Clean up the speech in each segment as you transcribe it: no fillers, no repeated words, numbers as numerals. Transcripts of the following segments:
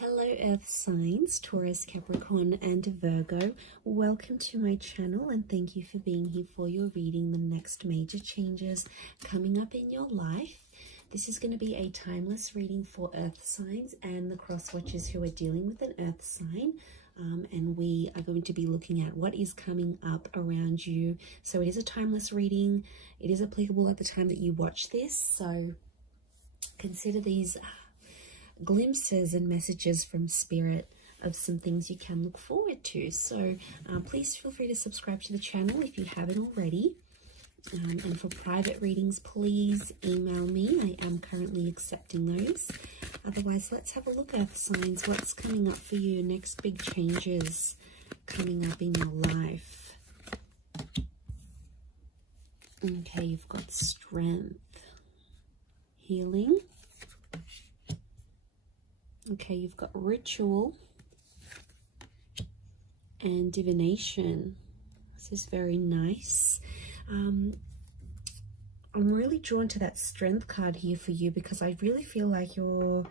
Hello Earth signs, Taurus, Capricorn and Virgo. Welcome to my channel and thank you for being here for your reading. The next major changes coming up in your life. This is going to be a timeless reading for Earth signs and the cross watchers who are dealing with an Earth sign. And we are going to be looking at what is coming up around you. So it is a timeless reading. It is applicable at the time that you watch this. So consider these glimpses and messages from spirit of some things you can look forward to. So please feel free to subscribe to the channel if you haven't already. And for private readings, please email me. I am currently accepting those. Otherwise, let's have a look at signs. What's coming up for you? Next big changes coming up in your life. Okay, you've got strength, healing. Okay, you've got ritual and divination. This is very nice. I'm really drawn to that strength card here for you because I really feel like you're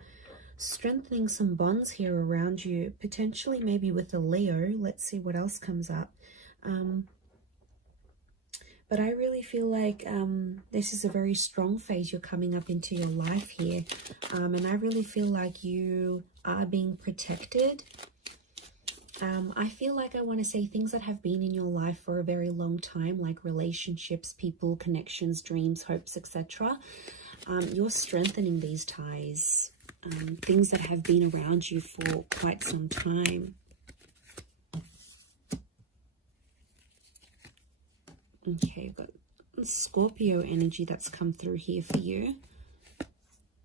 strengthening some bonds here around you, potentially maybe with a Leo. Let's see what else comes up. But I really feel like this is a very strong phase you're coming up into your life here. And I really feel like you are being protected. I feel like I want to say things that have been in your life for a very long time, like relationships, people, connections, dreams, hopes, etc. You're strengthening these ties, things that have been around you for quite some time. Okay, you've got Scorpio energy that's come through here for you.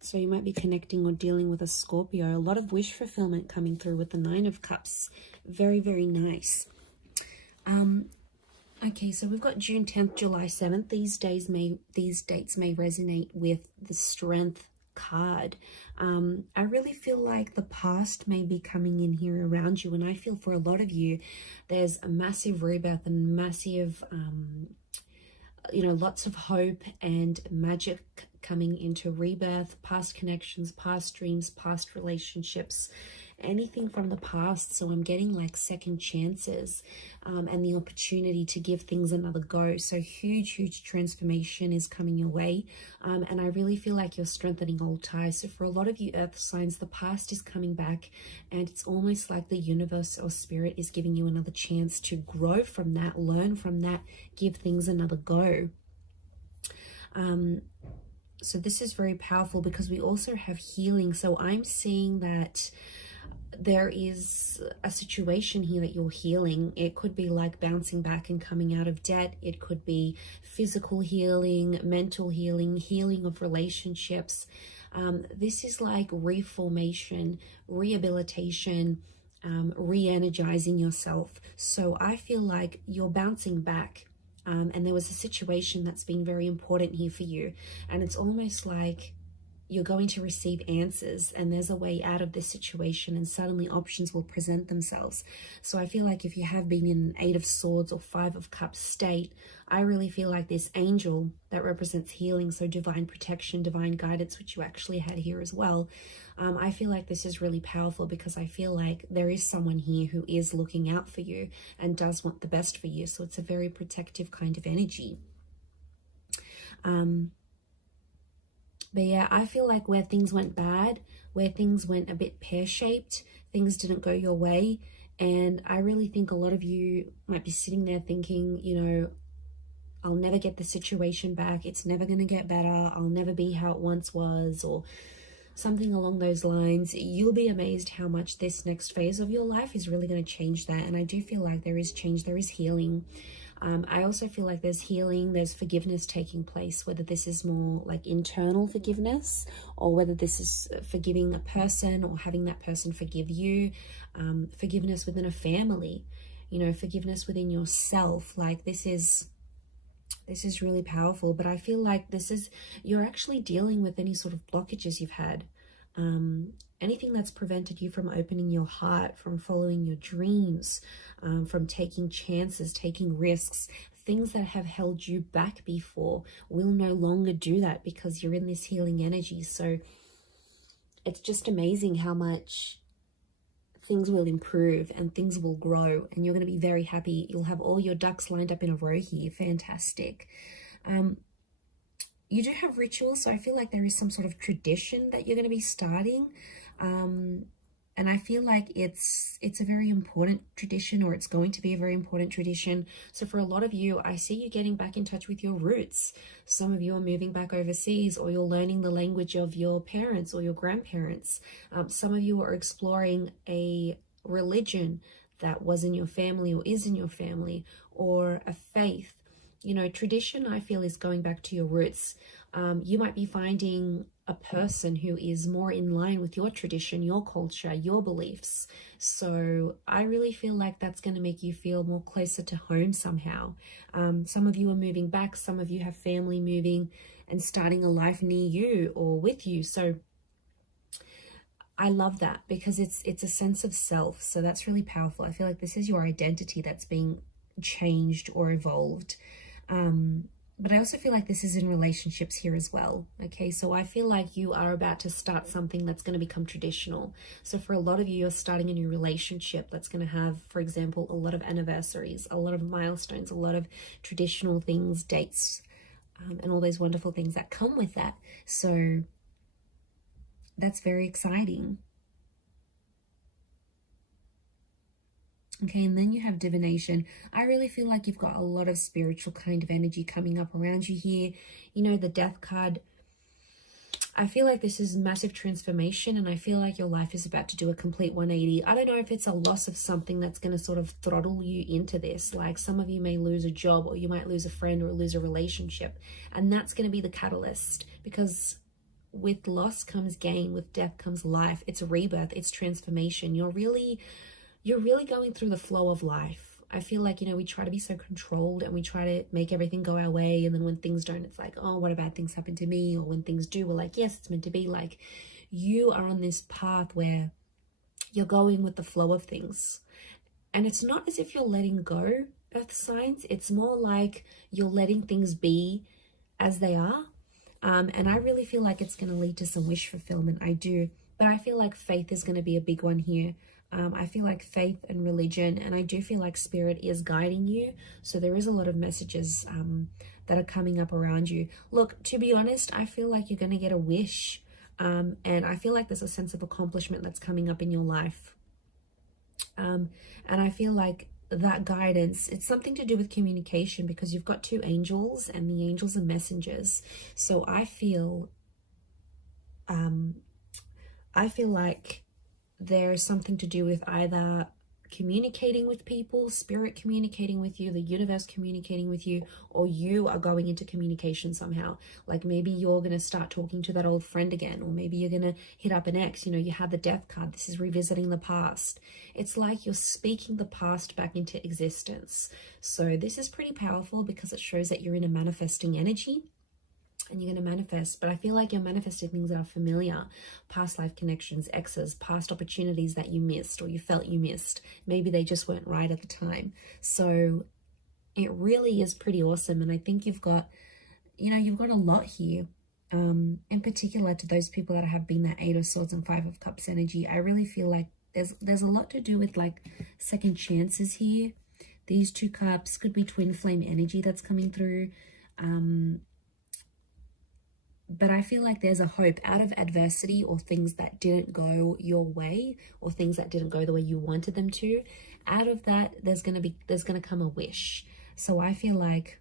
So you might be connecting or dealing with a Scorpio. A lot of wish fulfillment coming through with the Nine of Cups. Very, very nice. Okay, so we've got June 10th, July 7th. These dates may resonate with the Strength card. I really feel like the past may be coming in here around you, and I feel for a lot of you there's a massive rebirth and massive lots of hope and magic coming into rebirth, past connections, past dreams, past relationships, anything from the past. So I'm getting like second chances and the opportunity to give things another go. So huge transformation is coming your way, and I really feel like you're strengthening old ties. So for a lot of you Earth signs, the past is coming back, and it's almost like the universe or spirit is giving you another chance to grow from that, learn from that, give things another go. So this is very powerful because we also have healing. So I'm seeing that there is a situation here that you're healing. It could be like bouncing back and coming out of debt. It could be physical healing, mental healing, healing of relationships. This is like reformation, rehabilitation, re-energizing yourself. So I feel like you're bouncing back. And there was a situation that's been very important here for you. And it's almost like you're going to receive answers and there's a way out of this situation, and suddenly options will present themselves. So I feel like if you have been in an 8 of Swords or 5 of Cups state, I really feel like this angel that represents healing, so divine protection, divine guidance, which you actually had here as well. I feel like this is really powerful because I feel like there is someone here who is looking out for you and does want the best for you. So it's a very protective kind of energy. But yeah, I feel like where things went bad, where things went a bit pear-shaped, things didn't go your way. And I really think a lot of you might be sitting there thinking, you know, I'll never get the situation back. It's never going to get better. I'll never be how it once was, or something along those lines. You'll be amazed how much this next phase of your life is really going to change that. And I do feel like there is change, there is healing. I also feel like there's healing, there's forgiveness taking place, whether this is more like internal forgiveness or whether this is forgiving a person or having that person forgive you, forgiveness within a family, you know, forgiveness within yourself. Like this is really powerful. But I feel like you're actually dealing with any sort of blockages you've had. Anything that's prevented you from opening your heart, from following your dreams, from taking chances, taking risks, things that have held you back before will no longer do that because you're in this healing energy. So it's just amazing how much things will improve and things will grow, and you're going to be very happy. You'll have all your ducks lined up in a row here. Fantastic. You do have rituals, so I feel like there is some sort of tradition that you're going to be starting. And I feel like it's a very important tradition, or it's going to be a very important tradition. So for a lot of you, I see you getting back in touch with your roots. Some of you are moving back overseas, or you're learning the language of your parents or your grandparents. Some of you are exploring a religion that was in your family or is in your family, or a faith. You know, tradition, I feel, is going back to your roots. You might be finding a person who is more in line with your tradition, your culture, your beliefs. So I really feel like that's going to make you feel more closer to home somehow. Some of you are moving back. Some of you have family moving and starting a life near you or with you. So I love that, because it's a sense of self. So that's really powerful. I feel like this is your identity that's being changed or evolved. But I also feel like this is in relationships here as well. Okay, so I feel like you are about to start something that's going to become traditional. So for a lot of you, you're starting a new relationship that's going to have, for example, a lot of anniversaries, a lot of milestones, a lot of traditional things, dates, and all those wonderful things that come with that. So that's very exciting. Okay, and then you have divination. I really feel like you've got a lot of spiritual kind of energy coming up around you here. You know, the death card, I feel like this is massive transformation, and I feel like your life is about to do a complete 180. I don't know if it's a loss of something that's going to sort of throttle you into this. Like some of you may lose a job, or you might lose a friend, or lose a relationship. And that's going to be the catalyst, because with loss comes gain, with death comes life. It's a rebirth, it's transformation. You're really going through the flow of life. I feel like, you know, we try to be so controlled, and we try to make everything go our way. And then when things don't, it's like, oh, what a bad things happen to me? Or when things do, we're like, yes, it's meant to be. Like, you are on this path where you're going with the flow of things. And it's not as if you're letting go, earth signs. It's more like you're letting things be as they are. And I really feel like it's going to lead to some wish fulfillment. I do. But I feel like faith is going to be a big one here. I feel like faith and religion, and I do feel like spirit is guiding you. So there is a lot of messages that are coming up around you. Look, to be honest, I feel like you're going to get a wish. And I feel like there's a sense of accomplishment that's coming up in your life. And I feel like that guidance, it's something to do with communication, because you've got two angels, and the angels are messengers. So I feel like there's something to do with either communicating with people, spirit communicating with you, the universe communicating with you, or you are going into communication somehow. Like maybe you're going to start talking to that old friend again, or maybe you're going to hit up an ex. You know, you have the death card. This is revisiting the past. It's like you're speaking the past back into existence. So this is pretty powerful, because it shows that you're in a manifesting energy. And you're going to manifest, but I feel like you're manifesting things that are familiar, past life connections, exes, past opportunities that you missed, or you felt you missed. Maybe they just weren't right at the time. So it really is pretty awesome. And I think you've got, you know, you've got a lot here. In particular to those people that have been that 8 of Swords and 5 of Cups energy. I really feel like there's a lot to do with like second chances here. These 2 cups could be twin flame energy that's coming through. But I feel like there's a hope out of adversity, or things that didn't go your way, or things that didn't go the way you wanted them to. Out of that, there's going to come a wish. So I feel like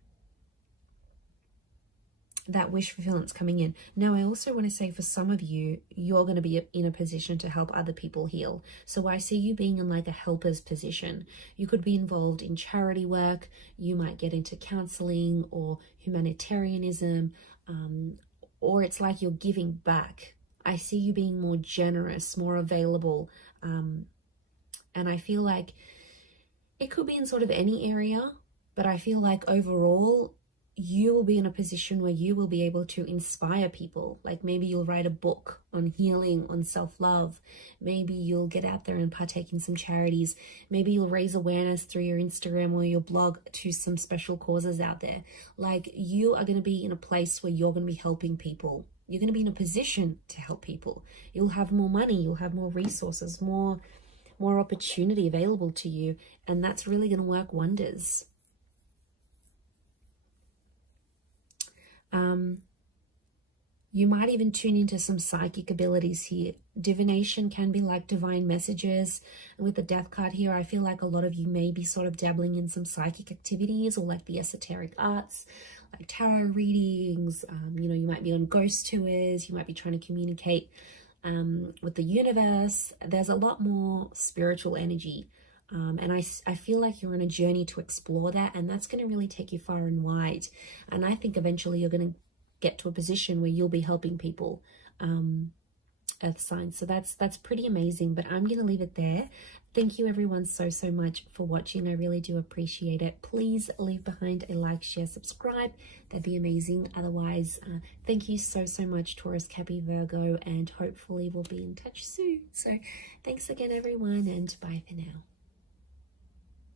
that wish fulfillment's coming in. Now, I also want to say for some of you, you're going to be in a position to help other people heal. So I see you being in like a helper's position. You could be involved in charity work. You might get into counseling or humanitarianism, or it's like you're giving back. I see you being more generous, more available. And I feel like it could be in sort of any area, but I feel like overall, you will be in a position where you will be able to inspire people. Like maybe you'll write a book on healing, on self-love. Maybe you'll get out there and partake in some charities. Maybe you'll raise awareness through your Instagram or your blog to some special causes out there. Like you are going to be in a place where you're going to be helping people. You're going to be in a position to help people. You'll have more money. You'll have more resources, more more opportunity available to you, and that's really going to work wonders. You might even tune into some psychic abilities here. Divination can be like divine messages. And with the Death card here, I feel like a lot of you may be sort of dabbling in some psychic activities or like the esoteric arts, like tarot readings. You know, you might be on ghost tours. You might be trying to communicate with the universe. There's a lot more spiritual energy. And I feel like you're on a journey to explore that, and that's going to really take you far and wide. And I think eventually you're going to get to a position where you'll be helping people, earth signs. So that's pretty amazing, but I'm going to leave it there. Thank you everyone so much for watching. I really do appreciate it. Please leave behind a like, share, subscribe. That'd be amazing. Otherwise, thank you so much, Taurus, Capricorn, Virgo, and hopefully we'll be in touch soon. So thanks again everyone, and bye for now.